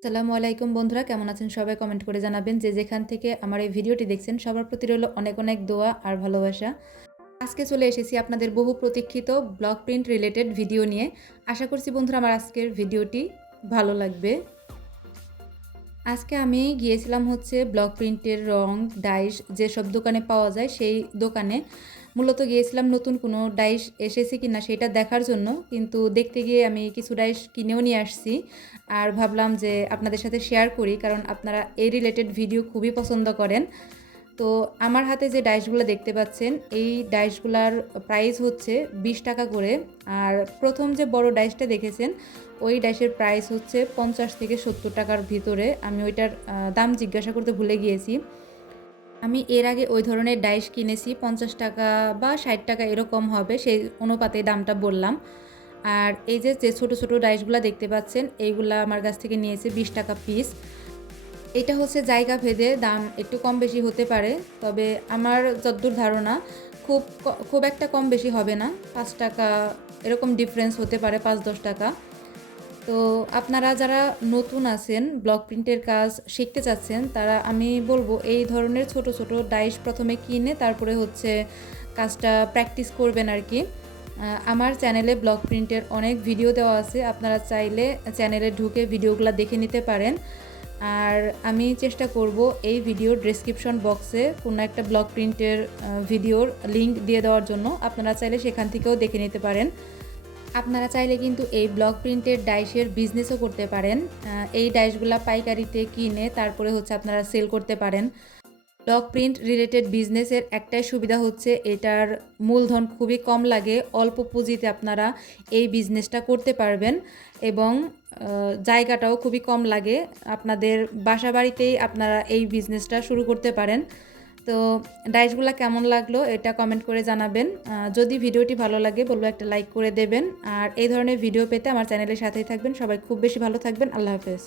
আসসালামু আলাইকুম বন্ধুরা, কেমন আছেন সবাই? কমেন্ট করে জানাবেন। যে যেখান থেকে আমার এই ভিডিওটি দেখছেন সবার প্রতি রইল অনেক অনেক দোয়া আর ভালোবাসা। আজকে চলে এসেছি আপনাদের বহু প্রতীক্ষিত ব্লক প্রিন্ট রিলেটেড ভিডিও নিয়ে। আশা করছি বন্ধুরা আমার আজকের ভিডিওটি ভালো লাগবে। আজকে আমি গিয়েছিলাম হচ্ছে ব্লক প্রিন্টের রং, ডাইস যেসব দোকানে পাওয়া যায় সেই দোকানে। মূলত গিয়েছিলাম নতুন কোনো ডাইস এসেছে কিনা সেটা দেখার জন্য, কিন্তু দেখতে গিয়ে আমি কিছু ডাইস কিনেও নিয়ে আসছি। আর ভাবলাম যে আপনাদের সাথে শেয়ার করি, কারণ আপনারা এই রিলেটেড ভিডিও খুবই পছন্দ করেন। তো আমার হাতে যে ডাইসগুলো দেখতে পাচ্ছেন, এই ডাইসগুলার প্রাইস হচ্ছে 20 টাকা করে। আর প্রথম যে বড় ডাইসটা দেখেছেন, ওই ডাইসের প্রাইস হচ্ছে 50 থেকে 70 টাকার ভিতরে। আমি ওইটার দাম জিজ্ঞাসা করতে ভুলে গিয়েছি। আমি এর আগে ওই ধরনের ডাইস কিনেছি 50 টাকা বা 60 টাকা এরকম হবে, সেই অনুপাতে দামটা বললাম। আর এই যে যে ছোটো ছোটো ডাইসগুলো দেখতে পাচ্ছেন, এইগুলা আমার কাছ থেকে নিয়েছে 20 টাকা পিস। এটা হচ্ছে জায়গা ভেদে দাম একটু কম বেশি হতে পারে, তবে আমার যতদূর ধারণা খুব একটা কম বেশি হবে না। 5 টাকা এরকম ডিফারেন্স হতে পারে, 5-10 টাকা। তো আপনারা যারা নতুন আছেন, ব্লক প্রিন্টের কাজ শিখতে চাচ্ছেন, তারা আমি বলবো এই ধরনের ছোট ছোট ডাইস প্রথমে কিনে তারপরে হচ্ছে কাজটা প্র্যাকটিস করবেন আর কি। আমার চ্যানেলে ব্লক প্রিন্টের অনেক ভিডিও দেওয়া আছে, আপনারা চাইলে চ্যানেলে ঢুকে ভিডিওগুলো দেখে নিতে পারেন। আর আমি চেষ্টা করব এই ভিডিওর ডেসক্রিপশন বক্সে কোনো একটা ব্লক প্রিন্টের ভিডিওর লিঙ্ক দিয়ে দেওয়ার জন্য, আপনারা চাইলে সেখান থেকেও দেখে নিতে পারেন। আপনারা চাইলে কিন্তু এই ব্লক প্রিন্টের ডাইসের বিজনেসও করতে পারেন। এই ডাইসগুলা পাইকারিতে কিনে তারপরে হচ্ছে আপনারা সেল করতে পারেন। ব্লক প্রিন্ট রিলেটেড বিজনেসের একটাই সুবিধা হচ্ছে এটার মূলধন খুবই কম লাগে, অল্প পুঁজিতে আপনারা এই বিজনেসটা করতে পারবেন এবং জায়গাটাও খুবই কম লাগে। আপনাদের বাসা বাড়িতেই আপনারা এই বিজনেসটা শুরু করতে পারেন। তো ডাইসগুলো কেমন লাগলো এটা কমেন্ট করে জানাবেন। যদি ভিডিওটি ভালো লাগে বলবো একটা লাইক করে দেবেন। আর এই ধরনের ভিডিও পেতে আমার চ্যানেলের সাথেই থাকবেন। সবাই খুব বেশি ভালো থাকবেন। আল্লাহ হাফেজ।